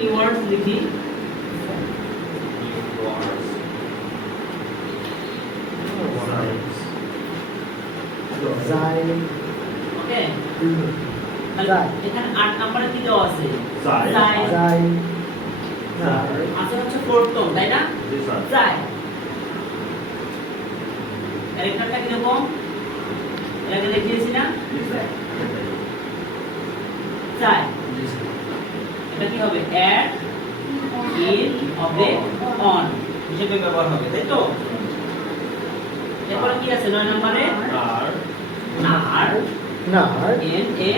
New words লিখি। ওকে, এখানে 8 নম্বরে কি দেওয়া আছে? আছে হচ্ছে প্রথম, তাই না? যাই ক্যারেক্টারটা কি রকম এর আগে দেখিয়েছি না? যাই এটা কি হবে? অ্যাড ইন হবে অন হিসেবে ব্যবহার হবে, তাই তো? এরপর কি আছে 9 নম্বরে? নার এন এ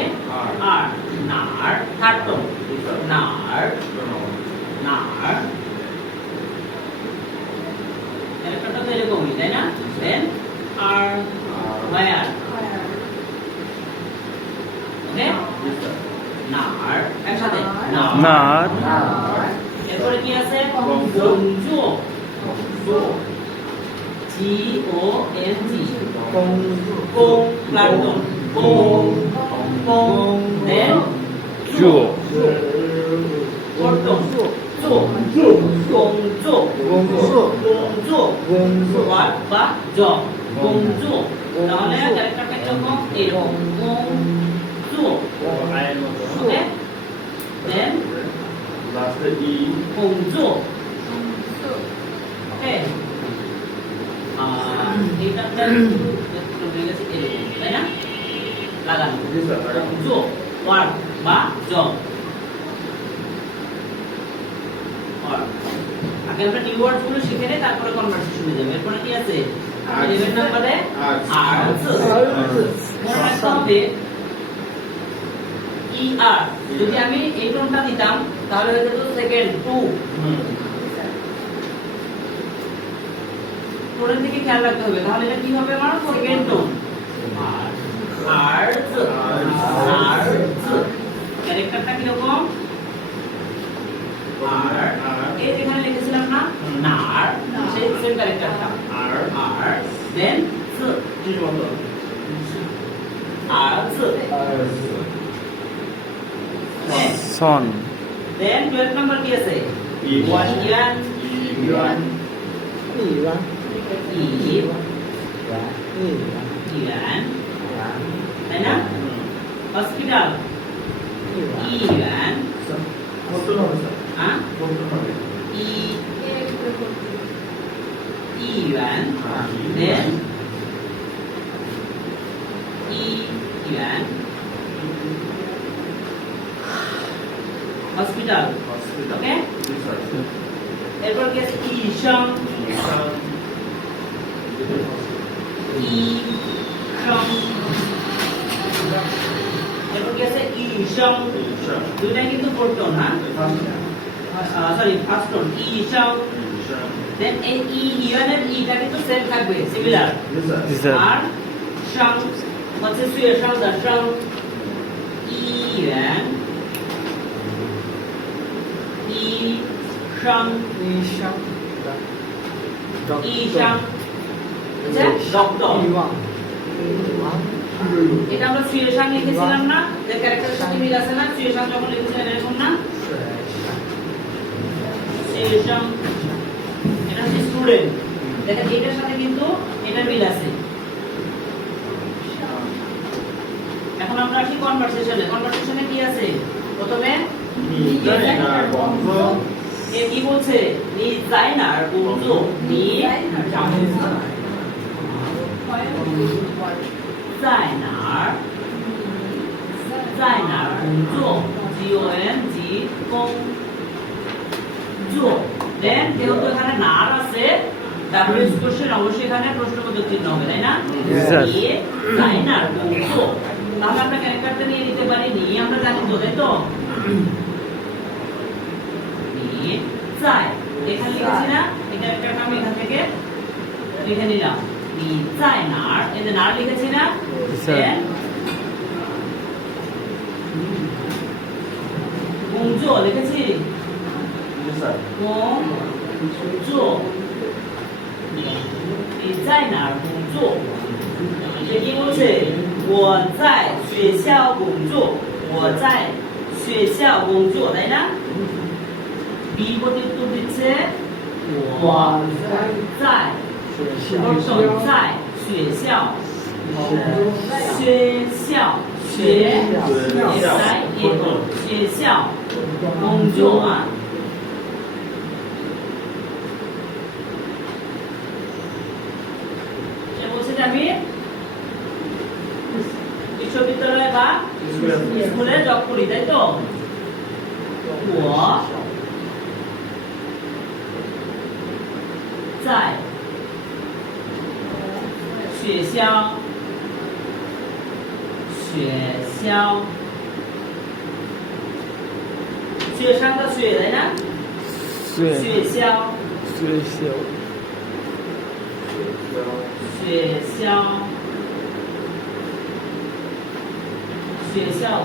আর নার থার্ড নার ক্যারেক্টারটা তো এরকমই, তাই না? দেন আর ওয়্যার, ওকে, নার একসাথে নার। এরপরে কি আছে? গংজু, জি ও এন জি, গং প্লান্টন, গং দেন জু, প্রথম জু, গংজু, ওয়াট বা জ, গংজু। তাহলে ক্যারেক্টারটা কিরকম? এরকম গংজু, ওকে। দেন লাস্টে ই, গংজু, ওকে। এটা একটু হয়ে গেছে এরকম, তাই না? লাগানো গংজু, ওয়াট বা জ। আগে আমরা নিউ ওয়ার্ডস গুলো শিখে নেই, তারপরে কনভারসেশনে যাব। এরপর কি আছে? 11 নম্বরে আর্টস। মনে রাখতে হবে ই আর যদি আমি এই টোনটা দিতাম তাহলে হয়ে যেত সেকেন্ড টু। টোনের দিকে খেয়াল রাখতে হবে, তাহলে এটা কি হবে? আমার সেকেন্ড টোন। আর্টস, আর্টস ক্যারেক্টারটা কি রকম? আর এই যেখানে লিখেছিলাম না নার, সেই সেম ক্যারেক্টারটা আর দেন কি বলতো? আর সন। দেন 12 নাম্বার কি আছে? ইয়ান, ইয়ান, তাই না? হসপিটাল, ইয়ান, কত হবে স্যার? হ্যাঁ, কত হবে? ইয়ান, দেন ইয়ান, হসপিটাল, ওকে। এরপর কি আছে? ইশাং, ইশাং, এরপর কি আছে? ইশাং, দুইটাই কিন্তু ফোর্থ টোন, হ্যাঁ, সরি ফার্স্ট টোন। ইশাং, দেন এই ইয়ানের ইটা কিন্তু সেম থাকবে, সিমিলার। আর শাং হচ্ছে সুয়ে শাং দা শাং, ইয়ান, ইশাং, ইশাং, আচ্ছা ডক্টর। এটা আমরা সুয়ে শাং লিখেছিলাম না, যে ক্যারেক্টারের সাথে মিল আছে না? সুয়ে শাং যখন লিখেছিলেন এরকম না? সুয়ে শাং এটা হচ্ছে স্টুডেন্ট, দেখেন এটার সাথে কিন্তু এটা মিল আছে। এখন আমরা আসি কনভারসেশনে। কনভারসেশনে কি আছে? প্রথমে এ কি বলছে? নি জাইনার গুনজো, নি জাইনার, জাইনার গুনজো, জি ও এন জি গং জো। দেন যেহেতু এখানে নার আছে, ডাব্লিউএস কোশ্চেন অবশ্যই এখানে প্রশ্নবোধক চিহ্ন হবে, তাই না? নি জাইনার গুনজো। তাহলে আমরা ক্যারেক্টারটা নিয়ে নিতে পারি নি, আমরা জানি তো, তাই তো? নি জাই এখানে লিখেছি না, এই ক্যারেক্টারটা আমি এখান থেকে লিখে নিলাম। নি জাই নার, এই যে নার লিখেছি না? দেন গুনজো লিখেছি, গুনজো, নি জাই নার গুনজো। এটা কি বলছে? 我在学校工作，我在学校工作，তাই না? বি প্রত্যুত্তর দিচ্ছে 我在在学校学校学学校工作啊。সে বলছে যে আমি বিশ্ববিদ্যালয়ে বা স্কুলে জব করি, তাই তো? 我在学校学上的学来呢？学校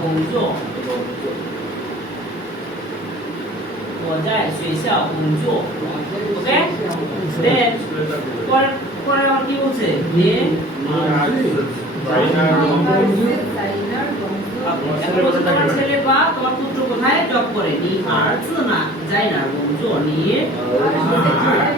工作。我在学校工作。OK？Then পরে আমার কি বলছে? তোমার ছেলে বা তোমার পুত্র কোথায় জব করে? 你儿子呢在哪儿工作？你儿子在哪儿？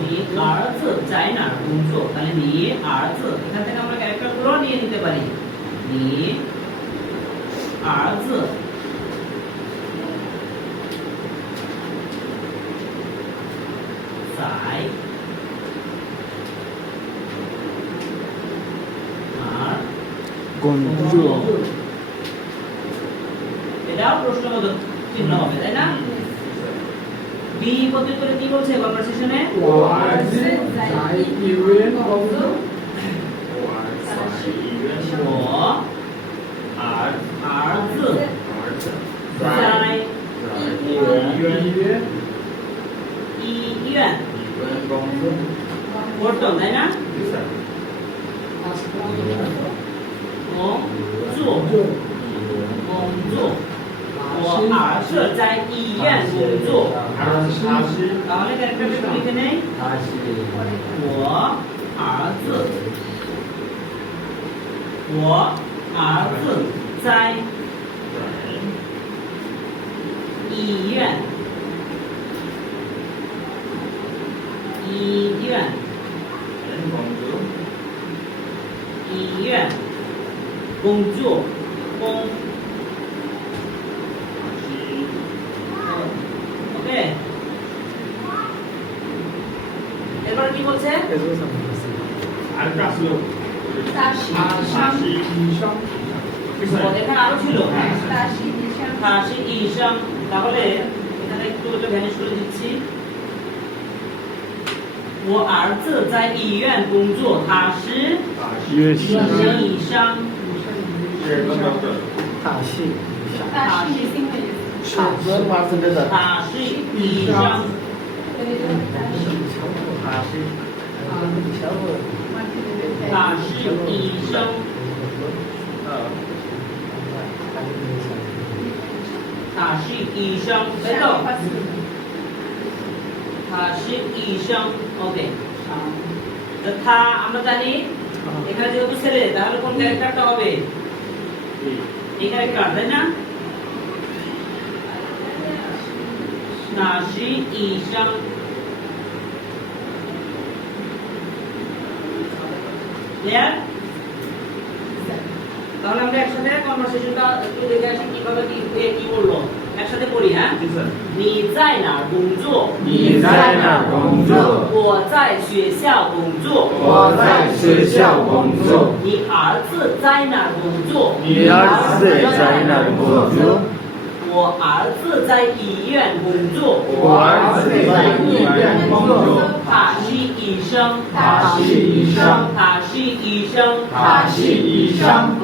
你儿子在哪儿工作？তাহলে 你儿子এখান থেকে আমরা ক্যারেক্টারগুলো নিয়ে নিতে পারি। 你儿子在哪儿 এটাও প্রশ্নবোধক চিহ্ন হবে, তাই না? বি প্রত্যুত্তরে কি বলছে কনভারসেশনে? 我儿子在医院工作。我儿子在医院工作，তাই না? 工作。我儿子在医院工作。তাহলে ক্যারেক্টারটা লিখে নেই।我儿子在医院工作。ওকে, এরপর কি বলছে? আরেকটা আসলো এখানে আরো ছিল 他是医生, তাহলে এখানে একটু এটা ভ্যানিশ করে দিচ্ছি।我儿子在医院工作，他是医生。他是医生。他是医生，对的。他是医生 ওকে। তো他আমরা জানি এখানে যেহেতু ছেলে, তাহলে কোন ক্যারেক্টারটা হবে? এই ক্যারেক্টার, তাই না? 他是医生。ক্লিয়ার? তাহলে আমরা একসাথে কনভারসেশনটা একটু দেখে আসি কিভাবে কি বললো। একসাথে পড়ি, হ্যাঁ? 你在哪儿工作？我在学校工作。你儿子在哪儿工作？我儿子在医院工作。他是医生。